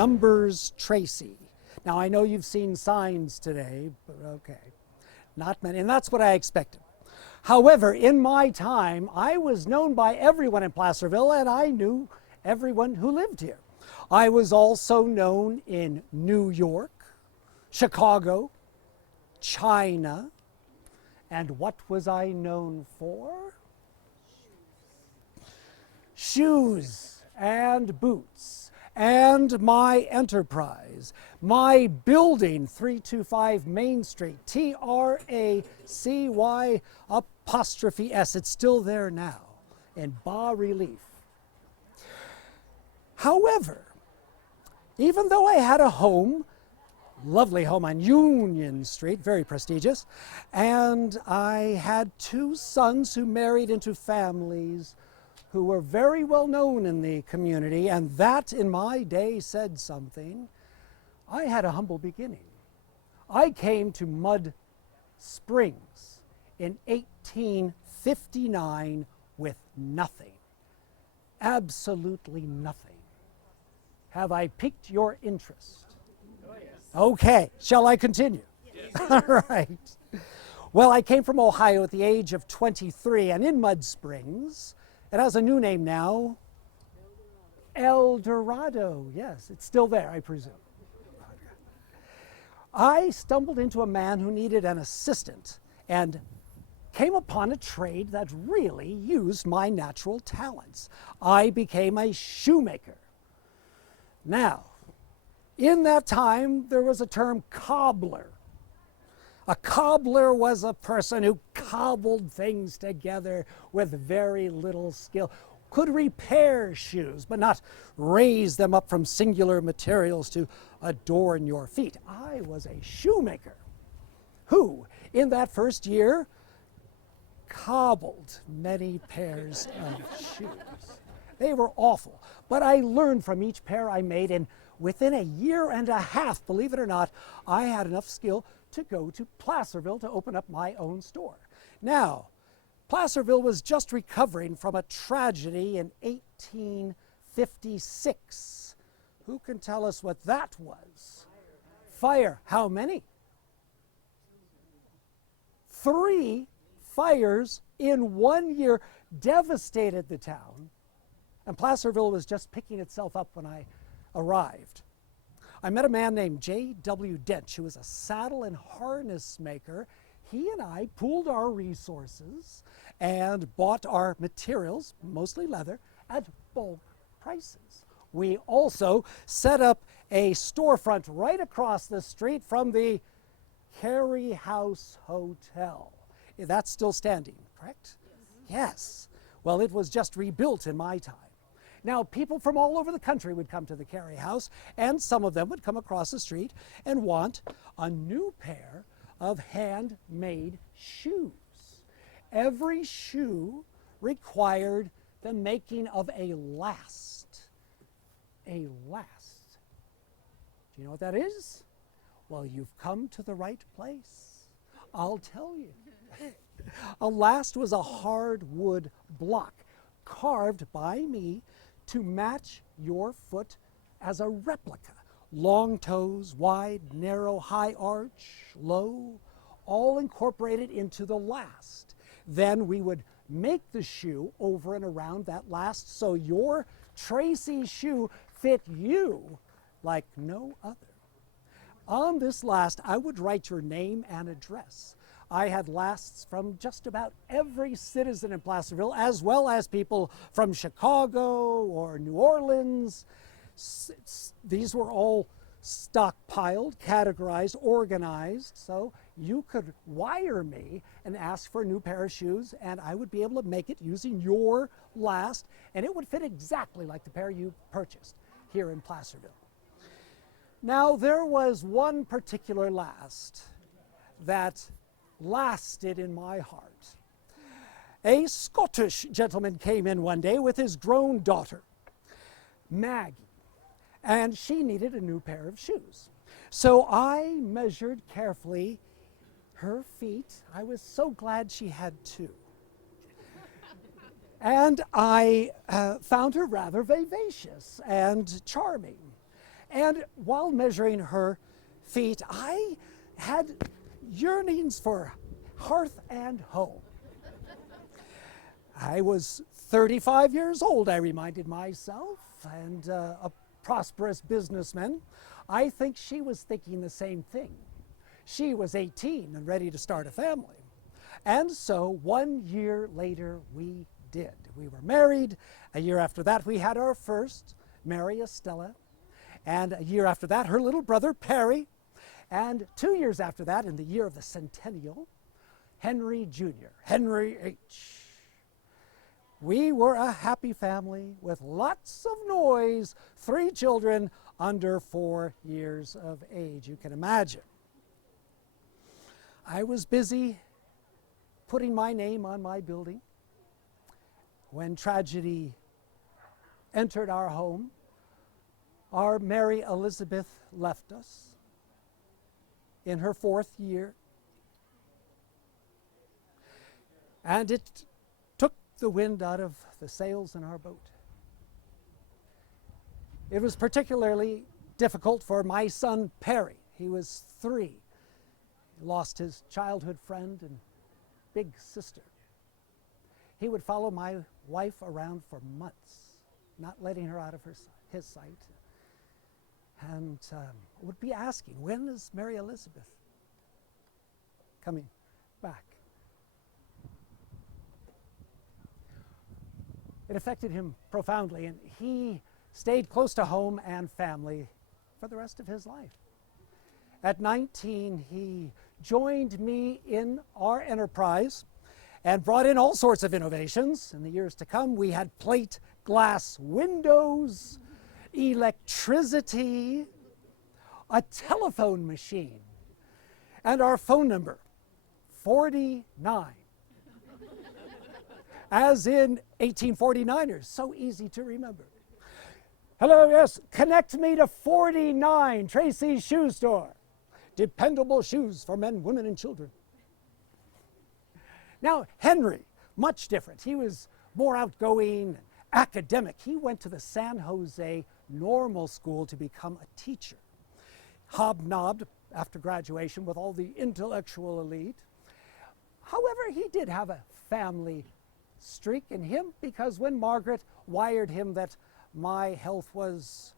Numbers Tracy. Now I know you've seen signs today, but okay, not many, and that's what I expected. However, in my time, I was known by everyone in Placerville, and I knew everyone who lived here. I was also known in New York, Chicago, China, and what was I known for? Shoes and boots. And my enterprise, my building, 325 Main Street, Tracy''S. It's still there now in bas relief. However, even though I had a home, lovely home on Union Street, very prestigious, and I had two sons who married into families who were very well known in the community, and that in my day said something. I had a humble beginning. I came to Mud Springs in 1859 with nothing, absolutely nothing. Have I piqued your interest? Oh, yes. Okay, shall I continue? Yes. All right. Well, I came from Ohio at the age of 23, and in Mud Springs, it has a new name now. El Dorado. Yes, it's still there, I presume. I stumbled into a man who needed an assistant and came upon a trade that really used my natural talents. I became a shoemaker. Now, in that time, there was a term cobbler. A cobbler was a person who cobbled things together with very little skill, could repair shoes, but not raise them up from singular materials to adorn your feet. I was a shoemaker who, in that first year, cobbled many pairs of shoes. They were awful, but I learned from each pair I made, and within a year and a half, believe it or not, I had enough skill to go to Placerville to open up my own store. Now, Placerville was just recovering from a tragedy in 1856. Who can tell us what that was? Fire. How many? 3 fires in 1 year devastated the town, and Placerville was just picking itself up when I arrived. I met a man named J.W. Dench, who was a saddle and harness maker. He and I pooled our resources and bought our materials, mostly leather, at bulk prices. We also set up a storefront right across the street from the Carey House Hotel. That's still standing, correct? Yes. Well, it was just rebuilt in my time. Now, people from all over the country would come to the Carey House, and some of them would come across the street and want a new pair of handmade shoes. Every shoe required the making of a last. A last. Do you know what that is? Well, you've come to the right place. I'll tell you. A last was a hardwood block carved by me to match your foot as a replica. Long toes, wide, narrow, high arch, low, all incorporated into the last. Then we would make the shoe over and around that last, so your Tracy shoe fit you like no other. On this last, I would write your name and address. I had lasts from just about every citizen in Placerville, as well as people from Chicago or New Orleans. These were all stockpiled, categorized, organized, so you could wire me and ask for a new pair of shoes, and I would be able to make it using your last, and it would fit exactly like the pair you purchased here in Placerville. Now, there was one particular last that lasted in my heart. A Scottish gentleman came in one day with his grown daughter, Maggie, and she needed a new pair of shoes. So I measured carefully her feet. I was so glad she had two. And I found her rather vivacious and charming. And while measuring her feet, I had yearnings for hearth and home. I was 35 years old, I reminded myself, and a prosperous businessman. I think she was thinking the same thing. She was 18 and ready to start a family. And so 1 year later we did. We were married. A year after that we had our first, Mary Estella. And a year after that her little brother Perry. And 2 years after that, in the year of the centennial, Henry Jr., Henry H. We were a happy family with lots of noise, 3 children under 4 years of age, you can imagine. I was busy putting my name on my building when tragedy entered our home. Our Mary Elizabeth left us in her 4th year. And it took the wind out of the sails in our boat. It was particularly difficult for my son Perry. He was 3. He lost his childhood friend and big sister. He would follow my wife around for months, not letting her out of his sight. And would be asking, when is Mary Elizabeth coming back? It affected him profoundly, and he stayed close to home and family for the rest of his life. At 19, he joined me in our enterprise and brought in all sorts of innovations. In the years to come, we had plate glass windows, electricity, a telephone machine, and our phone number, 49. As in 1849ers, so easy to remember. Hello, yes, connect me to 49, Tracy's Shoe Store. Dependable shoes for men, women, and children. Now, Henry, much different. He was more outgoing, academic. He went to the San Jose Normal School to become a teacher. Hobnobbed after graduation with all the intellectual elite. However, he did have a family streak in him, because when Margaret wired him that my health was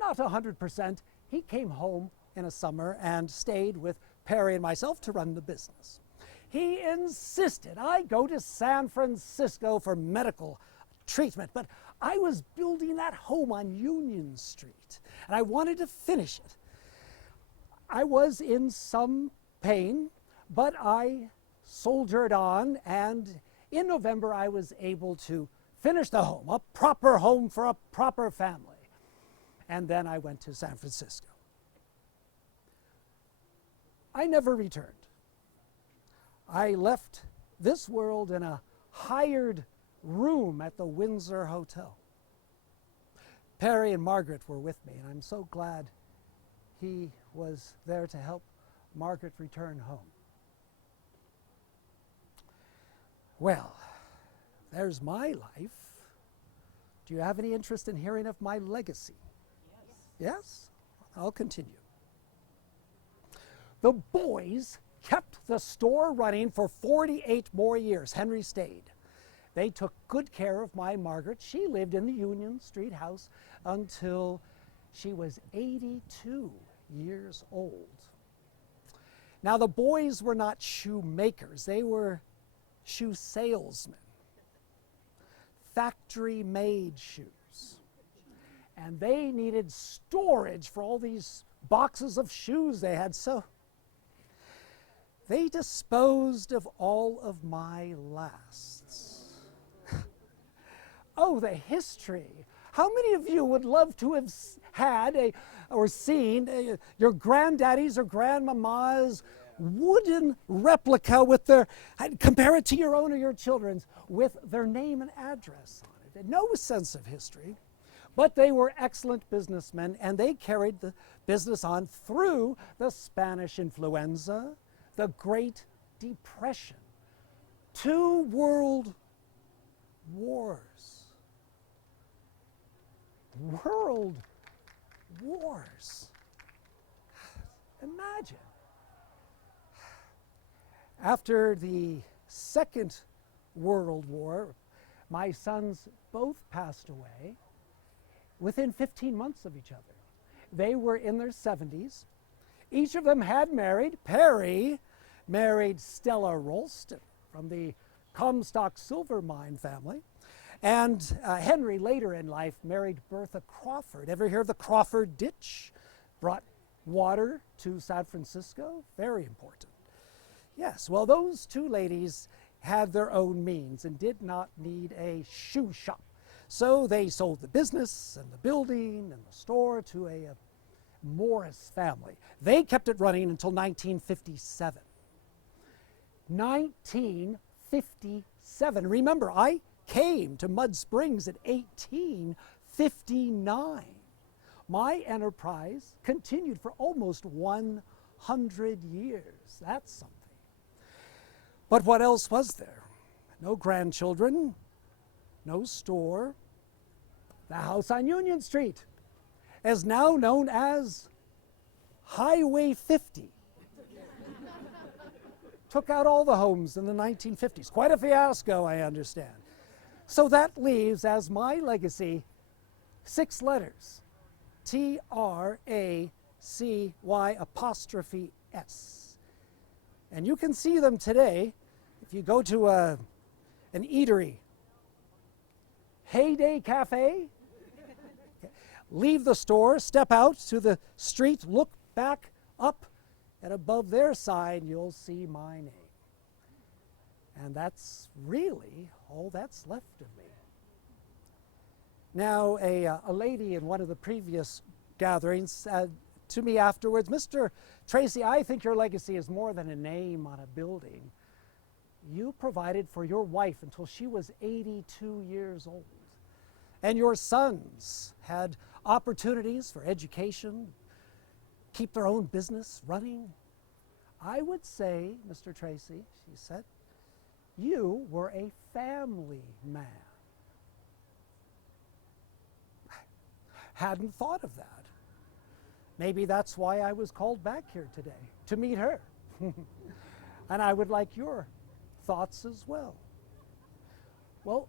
not 100%, he came home in a summer and stayed with Perry and myself to run the business. He insisted I go to San Francisco for medical treatment, but I was building that home on Union Street, and I wanted to finish it. I was in some pain, but I soldiered on, and in November I was able to finish the home, a proper home for a proper family. And then I went to San Francisco. I never returned. I left this world in a hired room at the Windsor Hotel. Perry and Margaret were with me, and I'm so glad he was there to help Margaret return home. Well, there's my life. Do you have any interest in hearing of my legacy? Yes? Yes? I'll continue. The boys kept the store running for 48 more years. Henry stayed. They took good care of my Margaret. She lived in the Union Street house until she was 82 years old. Now, the boys were not shoemakers. They were shoe salesmen, factory-made shoes. And they needed storage for all these boxes of shoes they had, so they disposed of all of my lasts. Oh, the history. How many of you would love to have had or seen your granddaddy's or grandmama's wooden replica with their, compare it to your own or your children's, with their name and address on it? No sense of history. But they were excellent businessmen, and they carried the business on through the Spanish influenza, the Great Depression, 2 world wars. World wars. Imagine. After the Second World War, my sons both passed away within 15 months of each other. They were in their 70s. Each of them had married. Perry married Stella Ralston from the Comstock silver mine family. And Henry, later in life, married Bertha Crawford. Ever hear of the Crawford Ditch? Brought water to San Francisco. Very important. Yes, well, those 2 ladies had their own means and did not need a shoe shop. So they sold the business and the building and the store to a Morris family. They kept it running until 1957. 1957. Remember, I came to Mud Springs in 1859. My enterprise continued for almost 100 years. That's something. But what else was there? No grandchildren, no store. The house on Union Street is now known as Highway 50. Took out all the homes in the 1950s. Quite a fiasco, I understand. So that leaves as my legacy 6 letters. TRACY''S. And you can see them today if you go to an eatery. Heyday Cafe. Leave the store, step out to the street, look back up, and above their sign you'll see my name. And that's really all that's left of me. Now, a lady in one of the previous gatherings said to me afterwards, "Mr. Tracy, I think your legacy is more than a name on a building. You provided for your wife until she was 82 years old. And your sons had opportunities for education, keep their own business running. I would say, Mr. Tracy," she said, "you were a family man." Hadn't thought of that. Maybe that's why I was called back here today, to meet her. And I would like your thoughts as well. Well,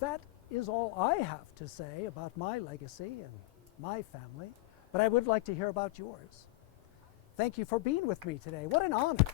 that is all I have to say about my legacy and my family, but I would like to hear about yours. Thank you for being with me today. What an honor.